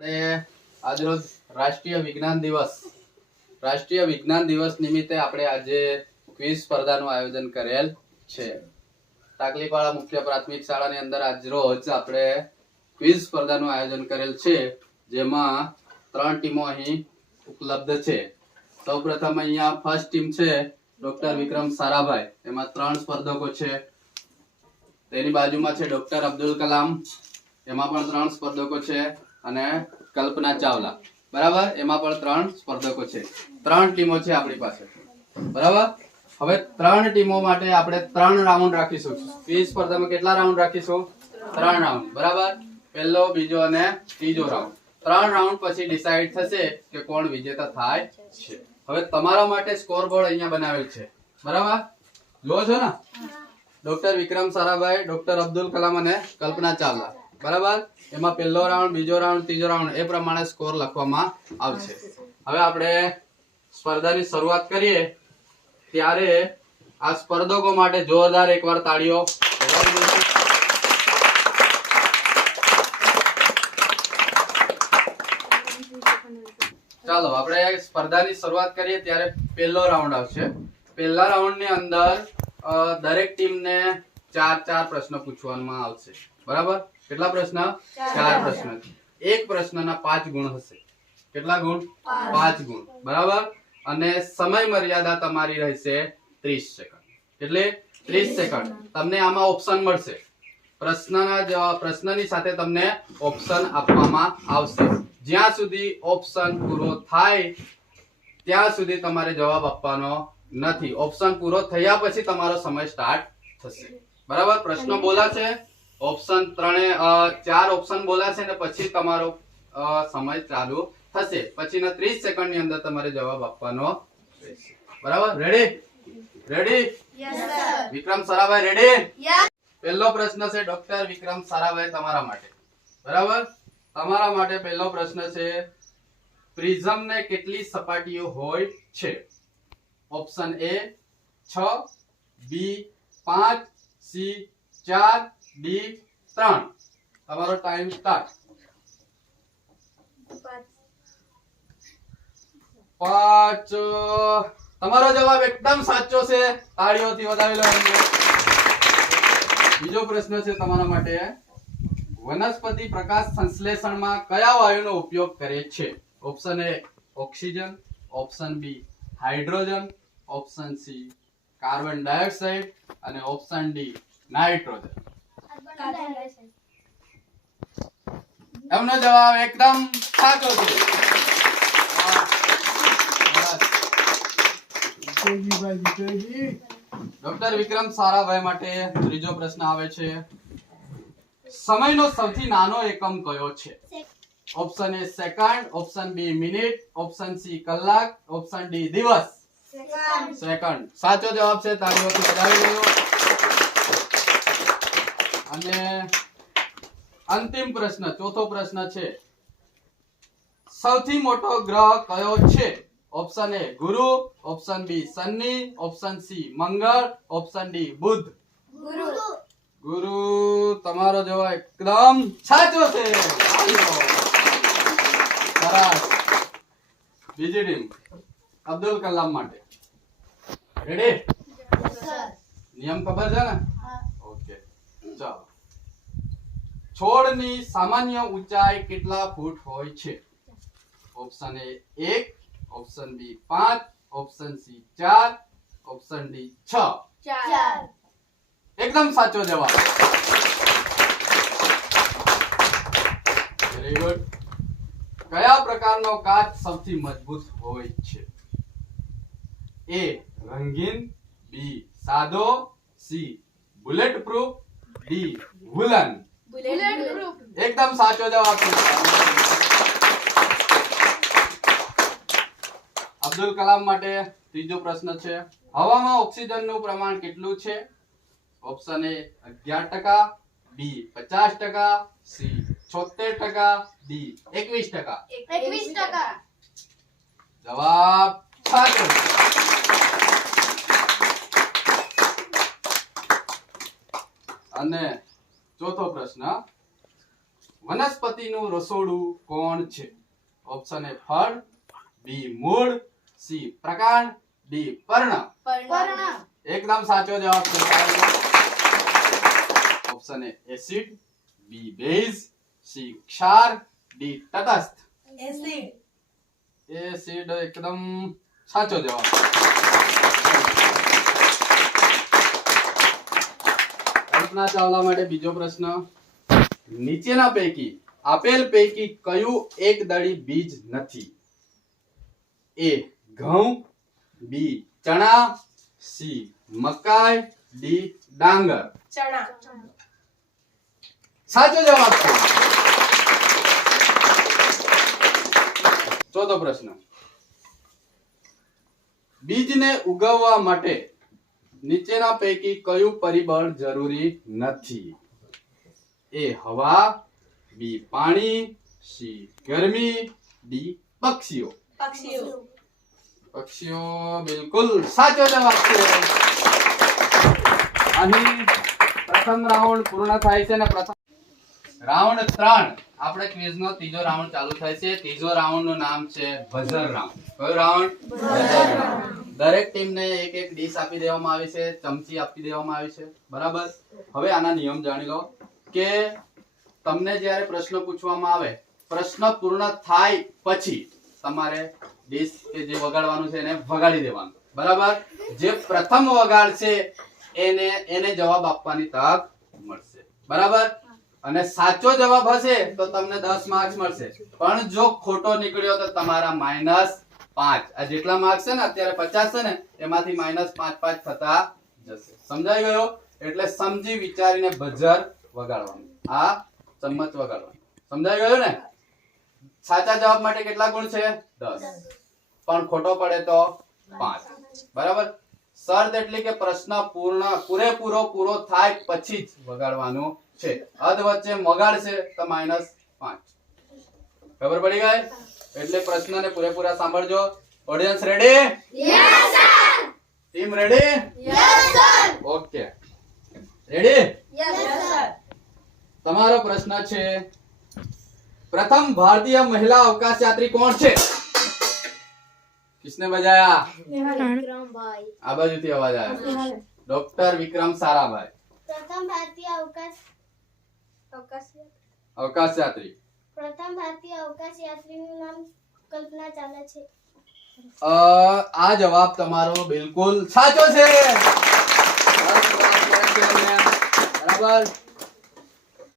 આજરોજ રાષ્ટ્રીય વિજ્ઞાન દિવસ નિમિત્તે આપણે આજે ક્વિઝ સ્પર્ધાનું આયોજન કરેલ છે. તાકલીપાડા મુખ્ય પ્રાથમિક શાળાની અંદર આજરોજ આપણે ક્વિઝ સ્પર્ધાનું આયોજન કરેલ છે, જેમાં 3 ટીમો અહીં ઉપલબ્ધ છે. સૌપ્રથમ અહીંયા ફર્સ્ટ ટીમ છે ડોક્ટર વિક્રમ સારાભાઈ, એમાં 3 સ્પર્ધકો છે. તેની બાજુમાં છે ડોક્ટર અબ્દુલ કલામ, એમાં પણ 3 સ્પર્ધકો છે. અને કલ્પના ચાવલા, બરાબર, એમાં પણ 3 સ્પર્ધકો છે. 3 ટીમો છે આપણી પાસે, બરાબર. હવે 3 ટીમો માટે આપણે 3 રાઉન્ડ રાખીશું. ક્વિઝ સ્પર્ધામાં કેટલા રાઉન્ડ રાખીશું? 3 રાઉન્ડ, બરાબર. પહેલો, બીજો અને ત્રીજો રાઉન્ડ. 3 રાઉન્ડ પછી ડિસાઈડ થશે કે કોણ વિજેતા થાય છે. હવે તમારા માટે સ્કોર બોર્ડ અહીંયા બનાવેલ છે, બરાબર, જો છો ને? ડોક્ટર વિક્રમ સારાભાઈ, ડોક્ટર અબ્દુલ કલામ અને કલ્પના ચાવલા, બરાબર. એમાં પહેલો રાઉન્ડ, બીજો રાઉન્ડ, ત્રીજો રાઉન્ડ એ પ્રમાણે સ્કોર લખવામાં આવશે. હવે આપણે સ્પર્ધાની શરૂઆત કરીએ ત્યારે આ સ્પર્ધકો માટે જોરદાર એકવાર તાળીઓ. ચાલો આપણે સ્પર્ધાની શરૂઆત કરીએ ત્યારે પહેલો રાઉન્ડ આવશે. પહેલા રાઉન્ડની અંદર દરેક ટીમને 4 પ્રશ્ન પૂછવામાં આવશે, બરાબર. કેટલા પ્રશ્ન? 4 પ્રશ્ન. એક પ્રશ્નના 5 ગુણ હશે. કેટલા ગુણ? 5 ગુણ, બરાબર. અને સમય મર્યાદા તમારી રહેશે 30 સેકન્ડ. એટલે 30 સેકન્ડ. તમને આમાં ઓપ્શન મળશે. પ્રશ્નની સાથે તમને ઓપ્શન આપવામાં આવશે. જ્યાં સુધી ઓપ્શન પૂરો થાય ત્યાં સુધી તમારે જવાબ આપવાનો નથી. ઓપ્શન પૂરો થયા પછી તમારો સમય સ્ટાર્ટ થશે, બરાબર. પ્રશ્ન બોલાશે, ઓપ્શન 4 ઓપ્શન બોલાશે ને પછી તમારો સમય ચાલુ થશે. પછીના 30 સેકન્ડ ની અંદર તમારે જવાબ આપવાનો રહેશે, બરાબર. Ready? Yes sir. Vikram Sarabhai ready? Yes. પહેલો પ્રશ્ન છે ડોક્ટર વિક્રમ સારાભાઈ તમારા માટે, બરાબર. તમારા માટે પહેલો પ્રશ્ન છે, પ્રિઝમ ને કેટલી સપાટીઓ હોય છે? Option A 6, B 5, C 4, D 3. તમારો ટાઈમ સ્ટાર્ટ. 5. તમારો જવાબ એકદમ સાચો છે. તાળીઓથી વધાવી લો એમને. બીજો પ્રશ્ન છે તમારા માટે, વનસ્પતિ પ્રકાશ સંશ્લેષણમાં કયા વાયુનો ઉપયોગ કરે છે? Option A oxygen, option B hydrogen, option C carbon dioxide અને ઓપ્શન D નાઇટ્રોજન. એમનો જવાબ એકદમ સાચો છે. ડોક્ટર વિક્રમ સારાભાઈ માટે ત્રીજો પ્રશ્ન આવે છે, સમયનો સૌથી નાનો એકમ કયો છે? Option A second, option B minute, option C કલાક, ઓપ્શન D દિવસ. સેકન્ડ સાચો જવાબ છે. તાળીઓથી વધાવી લો. અને અંતિમ પ્રશ્ન, ચોથો પ્રશ્ન છે, સૌથી મોટો ગ્રહ કયો છે? ઓપ્શન A ગુરુ, ઓપ્શન B શનિ, ઓપ્શન C મંગળ, ઓપ્શન D બુધ. ગુરુ. તમારો જવાબ એકદમ સાચો છે. સરસ. બીજી ટીમ અબ્દુલ કલામ માટે રેડી? નિયમ ખબર છે ને? ઓકે, ચાલો. છોડની સામાન્ય ઊંચાઈ કેટલા ફૂટ હોય છે? Option A 1, option B 5, option C 4, option D 6. એકદમ સાચો જવાબ. Very good. કયા પ્રકારનો કાચ સૌથી મજબૂત હોય છે? A રંગીન, B સાદો, C bullet proof, D woollen. એકદમ સાચો જવાબ છે. અબ્દુલ કલામ માટે ત્રીજો પ્રશ્ન છે, હવામાં ઓક્સિજનનું પ્રમાણ કેટલું છે? Option A 11%, B 50%, C 76%, D 21%. જવાબ સાચો. અને ચોથો પ્રશ્ન, વનસ્પતિનું રસોડું કોણ છે? ઓપ્શન એ ફળ, બી મૂળ, સી પ્રકાંડ, ડી પર્ણ. એકદમ સાચો જવાબ છે. Option A acid, be base, C ક્ષાર, ડી તટસ્થ. એસિડ એકદમ સાચો જવાબ. કલ્પના ચાવલા માટે બીજો પ્રશ્ન. નીચેના પૈકી આપેલ પૈકી કયું એક દળી બીજ નથી? એ ઘઉં, બી ચણા, સી મકાઈ, ડી ડાંગર. સાચો જવાબ છે. ચોથો પ્રશ્ન. બીજને ઉગવવા માટે નીચેના પૈકી કયું પરિબળ જરૂરી નથી? એ હવા, બી પાણી, સી ગરમી, ડી પક્ષીઓ. પક્ષીઓ બિલકુલ સાચો જવાબ છે. અહીં પ્રથમ રાઉન્ડ પૂર્ણ થાય છે ને પ્રથમ રાઉન્ડ 3 આપણે ક્વિઝ નો ત્રીજો રાઉન્ડ ચાલુ થાય છે. ત્રીજો રાઉન્ડ નું નામ છે બઝર રાઉન્ડ. કયો રાઉન્ડ? Buzzer round. દરેક ટીમને એક એક ડીશ આપી દેવામાં આવી છે, ચમચી આપી દેવામાં આવી છે. બરાબર. હવે આના નિયમ જાણી લો કે તમને જ્યારે પ્રશ્ન પૂછવામાં આવે, પ્રશ્ન પૂર્ણ થાય પછી તમારે ડીશ કે જે વગાડવાનું છે એને વગાડી દેવાનું. બરાબર. જે પ્રથમ વગાડશે એને જવાબ આપવાની તક મળશે. બરાબર. અને સાચો જવાબ હશે તો તમને 10 માર્ક્સ મળશે. પણ જો ખોટો નીકળ્યો તો તમારા -5. આ જેટલા માર્ક્સ છે ને અત્યારે 50 છે ને એમાંથી -5 થતા જશે. સમજાઈ ગયો? એટલે સમજી વિચારીને બઝર વગાડવાનું, આ ચમચ વગાડવાનું. સમજાઈ ગયું ને? સાચા જવાબ માટે કેટલા ગુણ છે? 10. પણ ખોટો પડે તો 5. બરાબર. શરત એટલી કે પ્રશ્ન પૂરો થાય પછી જ વગાડવાનું છે. અધ વચ્ચે વગાડશે તો -5. ખબર પડી ગઈ? એટલે પ્રશ્નને પૂરેપૂરા સાંભળજો. Audience ready? Yes sir. Team ready? Yes sir. Okay. Ready? Yes sir. તમારો પ્રશ્ન છે, પ્રથમ ભારતીય મહિલા અવકાશ યાત્રી કોણ છે? કિસને બજાયા? વિક્રમભાઈ. આ બાજુથી અવાજ આવ્યો. ડોક્ટર વિક્રમ સારાભાઈ. પ્રથમ ભારતીય અવકાશ યાત્રી. પ્રથમ ભારતીય અવકાશ યાત્રીનું નામ કલ્પના ચાવલા છે. આ જવાબ તમારો બિલકુલ સાચો છે. બરાબર.